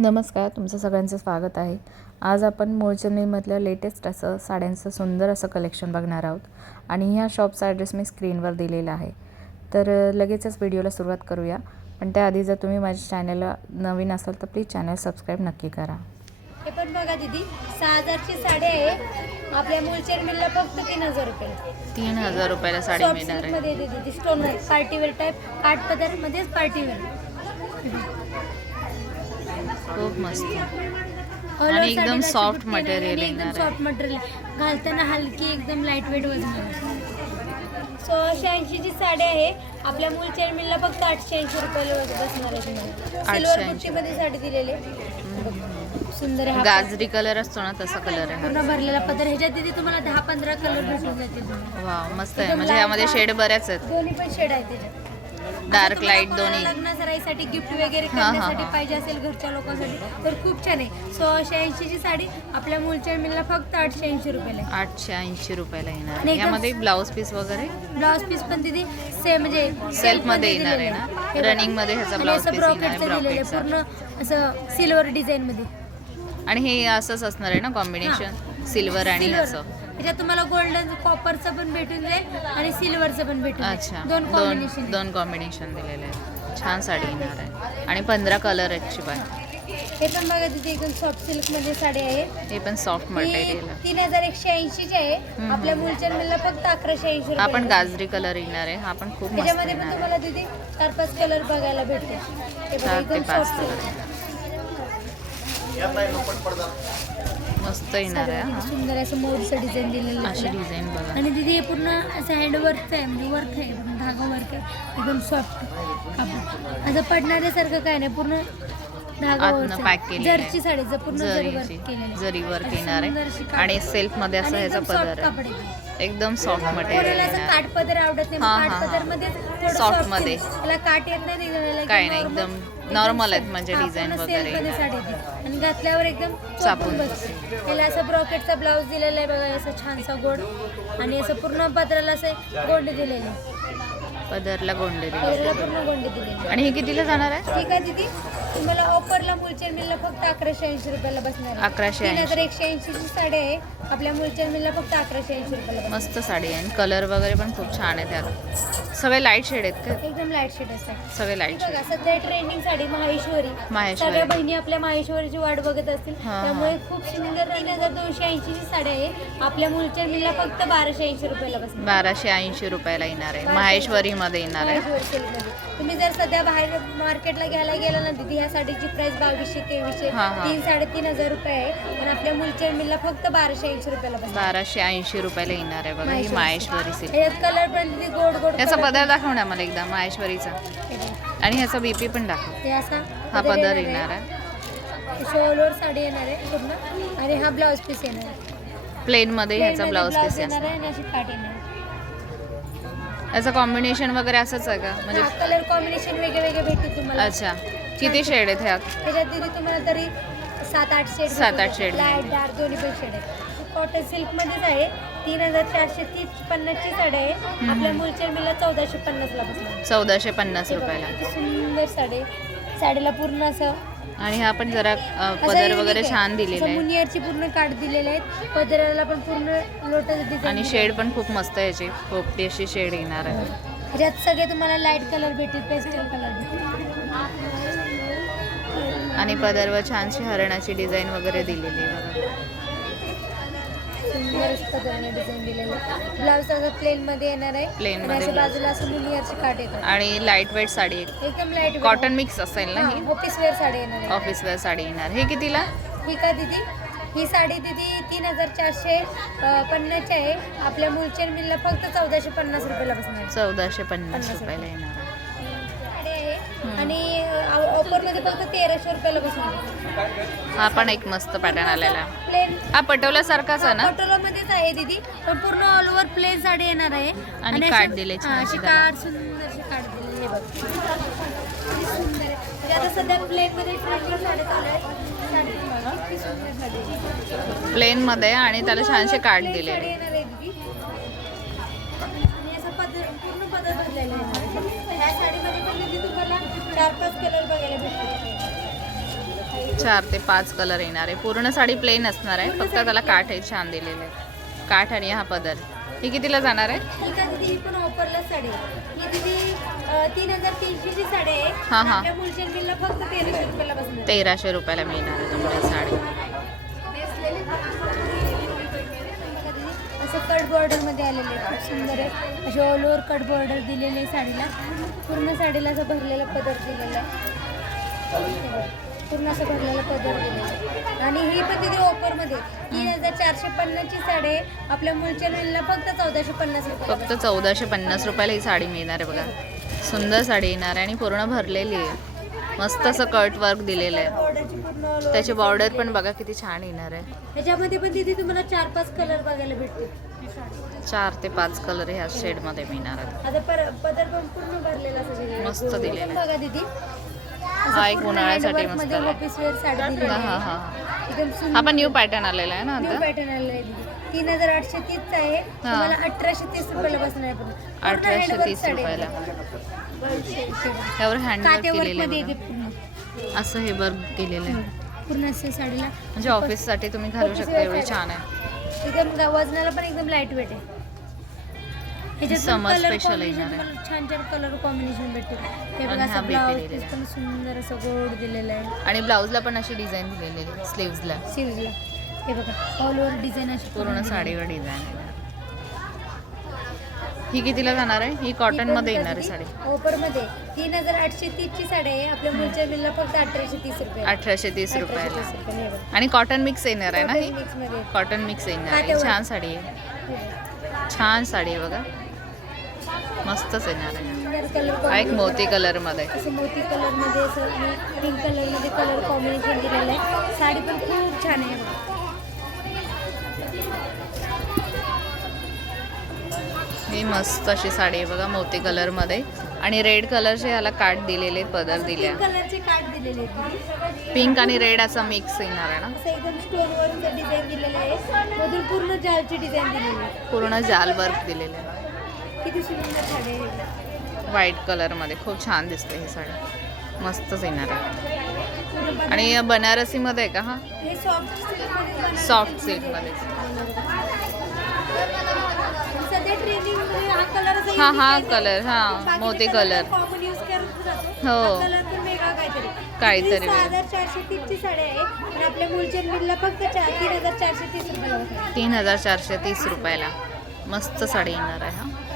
नमस्कार, तुमचं सगळ्यांचं स्वागत आहे. आज आपण मोरचंदीमधल्या लेटेस्ट असं साड्यांचं सुंदर असं कलेक्शन बघणार आहोत आणि ह्या शॉपचा ॲड्रेस मी स्क्रीनवर दिलेला आहे. तर लगेचच व्हिडिओला सुरुवात करूया. पण त्याआधी जर तुम्ही माझ्या चॅनलला नवीन असाल तर प्लीज चॅनल सबस्क्राईब नक्की करा. हे पण बघा दीदी, 6000ची साडी आहे. आपल्या मूलचेर मिलला फक्त 3000 रुपये. 3000 रुपयाला साडी मिळणार आहे. मध्ये दीदी स्टोन पार्टीवेअर टाईप काठ पदर मध्येच पार्टीवेअर. खूप मस्त आणि एकदम सॉफ्ट मटेरियल येणार आहे. सॉफ्ट मटेरियल घालताना हलकी एकदम लाईट वेट वजन. 180ची साडी आहे. आपल्या मूलचेर मिलला फक्त 880 रुपयाला बसणार आहे तुम्हाला. सिल्वर बुट्टीमध्ये साडी दिलेली आहे. सुंदर आहे. गाजरी कलर असतो ना तसा कलर आहे. पूर्ण भरलेला पदर. ह्याच्यात तिथे तुम्हाला 10-15 कलर भेटून जातील. वाव, मस्त आहे. म्हणजे यामध्ये शेड बऱ्याच आहेत. दोन्ही पण शेड आहेत त्याच्यात. डार्क लाईट दोन्ही. लग्न सराईसाठी गिफ्ट वगैरे करण्यासाठी पाहिजे असेल घरच्या लोकांसाठी तर खूप छान आहे. 180ची साडी आपल्या मूलच्या मिलला फक्त 880 रुपयाला आहे. 880 रुपयाला येणार. यामध्ये ब्लाउज पीस वगैरे ब्लाउज पीस पण तिथे सेम म्हणजे सेल्फ मध्ये येणार आहे ना. रनिंग मध्ये ह्याचा ब्लाउज पीस येणार आहे ब्रॉकेटचा. पूर्ण असं सिल्वर डिझाइन मध्ये. आणि हे असंच असणार आहे ना कॉम्बिनेशन सिल्वर आणि असं. त्याच्यात तुम्हाला गोल्डन कॉपरचं पण भेटून जाईल आणि सिल्वरचं पण भेटून जाईल. अच्छा, दोन कॉम्बिनेशन दिलेले आहे. छान साडी येणार आहे आणि 15 कलर आहेत शिवाय. हे पण बघा तिथे एकदम सॉफ्ट सिल्क मध्ये साडी आहे. हे पण सॉफ्ट मटेरियल आहे. 3180ची आहे. आपल्या मूलच्या मिलला फक्त 1180 रुपये. हा पण गाजरी कलर येणार आहे. हा पण खूप मस्त त्याच्यामध्ये पण येणार तुम्हाला तिथे 4-5 कलर बघायला भेटते. हे बघा 4 ते एकदम 5 सॉफ्ट कलर मस्त येणार आहे. हा सुंदर असं मोरचं डिझाईन दिलेलं अशी आहे. डिझाईन बघा. आणि तिथे हे पूर्ण असं हँडवर्क आहे म्हणजे वर्क आहे. धागा वर्क आहे. एकदम सॉफ्ट कापड. असं पडणाऱ्यासारखं काय नाही. पूर्ण धागा आतनं पॅक वर्क. केलेलं आहे. जरची साडी पूर्ण जरी वर्क केलेली. जरी वर्क येणार आहे आणि सेल्फ मध्ये असं ह्याचा पदर आहे. एकदम सॉफ्ट मटेरियल असं येणार. काठ पदर आवडत नाही. काठ पदर मध्ये सॉफ्ट मध्ये त्याला काठ येत नाही. काय नाही, एकदम नॉर्मल आहेत म्हणजे डिझाईन वगैरे. साडी आणि घातल्यावर एकदम चापून बसते. त्याला असं ब्रॉकेटचा ब्लाऊज दिलेला आहे बघा. असं छानसा गोड आणि असं पूर्ण पदराला असं गोंडे दिलेले. पदरला गोंडे दिले. पदराला पूर्ण गोंडे दिलेले. आणि हे कितीला जाणार आहे? ठीक आहे दीदी, तुम्हाला ऑफरला मूलचेर मिलला फक्त 1180 रुपयाला बसणार आहे. 1180. 3180ची साडी आहे. आपल्या मूलचेर मिलला फक्त 1180 रुपयाला. मस्त साडी आहे आणि कलर वगैरे पण खूप छान आहे. त्यात सगळे लाईट शेड आहेत का? एकदम लाईट शेड असतात सगळे लाईट शेड. बघा सध्या ट्रेंडिंग साडी माहेश्वरी. सगळ्या बहिणी आपल्या माहेश्वरीची वाट बघत असतील. त्यामुळे खूप सुंदर 3280ची साडी आहे. आपल्या मूलचेर मिलला फक्त 1280 रुपयाला बसणार. 1280 रुपयाला येणार आहे. माहेश्वरी मध्ये येणार आहे. तुम्ही जर सध्या बाहेर मार्केटला घ्यायला गेला ना दीदी, ह्या साडीची प्राइस 2200-2300 3-3.5 रुपये आहे. पण आपल्या मूलचेर मिलला फक्त 1280 रुपयाला बसणार. 1280 रुपयाला येणार आहे बघा. ही माहेश्वरी सिल्क. यात कलर पण दीदी गोड गोड. ह्याचा पदर दाखव ना मला एकदा माहेश्वरीचा. आणि ह्याचा बीपी पण दाखव. हे असा हा पदर येणार आहे. शॉलवर साडी येणार आहे पूर्ण आणि हा ब्लाऊज पीस येणार आहे. प्लेन मध्ये ह्याचा ब्लाऊज पीस येणार आहे आणि अशी काट येणार आहे. याचं कॉम्बिनेशन वगैरे असंच आहे का म्हणजे? कलर कॉम्बिनेशन वेगळे भेटतील तुम्हाला. अच्छा, किती शेड आहेत ह्यात? त्याच्यात दीदी तुम्हाला तरी 7-8 शेड. 7-8 शेड. लाईट डार्क दोन्ही पण शेड आहेत. कॉटन सिल्क मध्येच आहे. 3450ची साडी आहे. आपल्या मूलचेर मिलला 1450ला बसणार. 1450 रुपयाला. सुंदर साडी. साडीला पूर्ण असं आणि हा पण जरा पदर वगैरे छान दिलेला आहे. मुनियरची पूर्ण काठ दिलेले आहेत. पदराला पण पूर्ण लोटस डिझाईन आणि शेड पण खूप मस्त आहे याची. पोपटी अशी शेड येणार आहे. ह्याच्यात सगळे तुम्हाला लाईट कलर भेटतील, पेस्टल कलर भेटतील. आणि पदरवर छानशी हरणाची डिझाईन वगैरे दिलेली आहे बघा. सुंदर पदराने डिझाईन दिलेलं. ब्लाऊज असं प्लेन मध्ये येणार आहे. प्लेन मध्ये बाजूला असं मुनियरची काठ येतात. आणि लाईट वेट साडी आहे. एकदम लाईट कॉटन मिक्स असेल ना ही? ऑफिस वेअर साडी येणार आहे. ऑफिस वेअर साडी येणार. हे कितीला? ठीक आहे दीदी, ही साडी दीदी 3450 आहे. आपल्या मूलचेर मिलला फक्त 1450 रुपयाला बसणार. 1450 रुपयाला येणार. आणि ऑफर मध्ये फक्त 1300 रुपयाला बसणार. हा पण एक मस्त पॅटर्न आलेला. प्लेन हा पटवल्यासारखाच आहे ना? पटोला मध्येच आहे दीदी, पण पूर्ण ऑल ओव्हर प्लेन साडी येणार आहे. आणि काठ दिले छान. अशी काठ सुंदरशी काठ दिलेली आहे बघ. सुंदर आहे. म्हणजे आता सध्या प्लेन मध्ये साडी चालू आहे. साडी बघा किती सुंदर साडी. प्लेन मध्ये आणि त्याला छानसे काठ दिले. साडी येणार आहे दीदी. आणि असा पदर पूर्ण पदर भरलेला आहे. ह्या साडीमध्ये पण दीदी तुम्हाला 4-5 कलर बघायला भेटतील. 4 ते 5 कलर येणार आहे. पूर्ण साडी प्लेन असणार आहे, फक्त त्याला काठ आहे छान दिलेले आहे. काठ आणि हा पदर. ही कितीला जाणार आहे? ही का दीदी, ही पण ऑफरला साडी आहे. ही दीदी 3300 ची साडी आहे. हां, हां. आपल्या मुलचंद मिलला फक्त 1300 रुपयाला बसणार. 1300 रुपयाला मिळणार आहे तुम्हाला ही साडी. असं कट बॉर्डर मध्ये आलेले आहे, खूप सुंदर आहे. असे ऑल ओव्हर कट बॉर्डर दिलेले आहे साडीला. पूर्ण साडीला असं भरलेला पदर दिलेला आहे. पूर्ण असं भरलेला पदर दिलेला आहे. आणि ही पण तिथे ऑफरमध्ये 3450 ची साडी आहे. आपल्या मुलच्या वेळेला फक्त 1450 रुपये. फक्त 1450 रुपयाला ही साडी मिळणार आहे बघा. सुंदर साडी येणार आहे आणि पूर्ण भरलेली आहे. मस्त असं कट वर्क दिलेलं आहे. बॉर्डरची पूर्ण all over त्याची बॉर्डर पण बघा किती छान येणार आहे. ह्याच्यामध्ये पण तिथे तुम्हाला 4-5 कलर बघायला भेटतील. 4 ते 5 कलर ह्या शेडमध्ये मिळणार आहेत. आता पदर पण पूर्ण भरलेला असं दिलेला आहे. मस्त दिलेलं आहे. बघा दीदी, हा एक उन्हाळ्यासाठी मस्त आहे. ऑफिस वेअर साडी दिलेली हा आहे. हा. एकदम हा सुंदर पण न्यू पॅटर्न आलेला आहे ना न्यू आता. पॅटर्न आलेला आहे दीदी. 3830 आहे. तुम्हाला 1830 रुपयाला बसणार आहे. पूर्ण 1830 रुपयाला. यावर हँडवर्क काटेवर्क केलेलं मध्ये आहे येते पूर्ण. बघा. असं हे वर्क केलेलं आहे. पूर्ण असं साडीला म्हणजे ऑफिससाठी तुम्ही घालू शकता, एवढी छान आहे. एकदम वजनाला पण एकदम लाईट वेट आहे. ह्याच्यात Summer कलर special येणार आहे. कॉम्बिनेशन छान छान कलर कॉम्बिनेशन भेटते. हे आणि बघा हा असं BP ब्लाऊज दिलेला आहे. पण सुंदर असं गोड दिलेलं आहे. आणि ब्लाऊजला पण अशी डिझाईन दिलेली आहे स्लीव्सला. सिल्कला हे बघा ऑल ओव्हर डिझाईन अशी पूर्ण साडीवर डिझाईन आहे. ही कितीला जाणार आहे? ही कॉटन मध्ये येणार आहे साडी. ऑफर मध्ये 3830 ची साडी आहे. आपल्या मुलच्या बिलला फक्त 1830 रुपये. 1830 रुपयाला. 1830 रुपये हे बघा. आणि कॉटन मिक्स येणार आहे ना ही? मिक्स मध्ये कॉटन मिक्स येणार आहे. छान साडी आहे. छान साडी आहे बघा. मस्तच येणार आहे. सुंदर कलर हा एक मोती कलर मध्ये. असं मोती कलर मध्ये असं पिंक कलर मध्ये कलर कॉम्बिनेशन दिलेलं आहे. साडी पण खूप छान आहे बघा. ही मस्त अशी साडी आहे बघा मोती कलर मध्ये. आणि रेड कलरचे ह्याला काठ दिलेले, पदर दिल्या. पिंक कलरचे कार्ड दिलेले आहेत. पिंक आणि रेड असा मिक्स येणार आहे ना. असं एकदम स्टोन वरून डिझाईन दिलेलं आहे. मधून पूर्ण जालची डिझाईन दिलेली आहे. पूर्ण जाल वर्क दिलेलं आहे. किती सुंदर साडी आहे. व्हाईट कलर मध्ये खूप छान दिसते ही साडी. मस्तच येणार आहे. पूर्ण आणि बनारसी मध्ये आहे का? हा हे सॉफ्ट सिल्क मध्ये सॉफ्ट सिल्क मध्ये. सध्या ट्रेनिंग मध्ये हा कलर हा कलर. हा मोती कलर. कॉमन यूज करत जातो. हो. कलर पण वेगळा काहीतरी. काहीतरी 6430 ची साडी आहे. आणि आपल्या मुलच्या मिलला फक्त 3430 रुपयाला बसणार. 3430 रुपयाला मस्त साडी येणार आहे. हा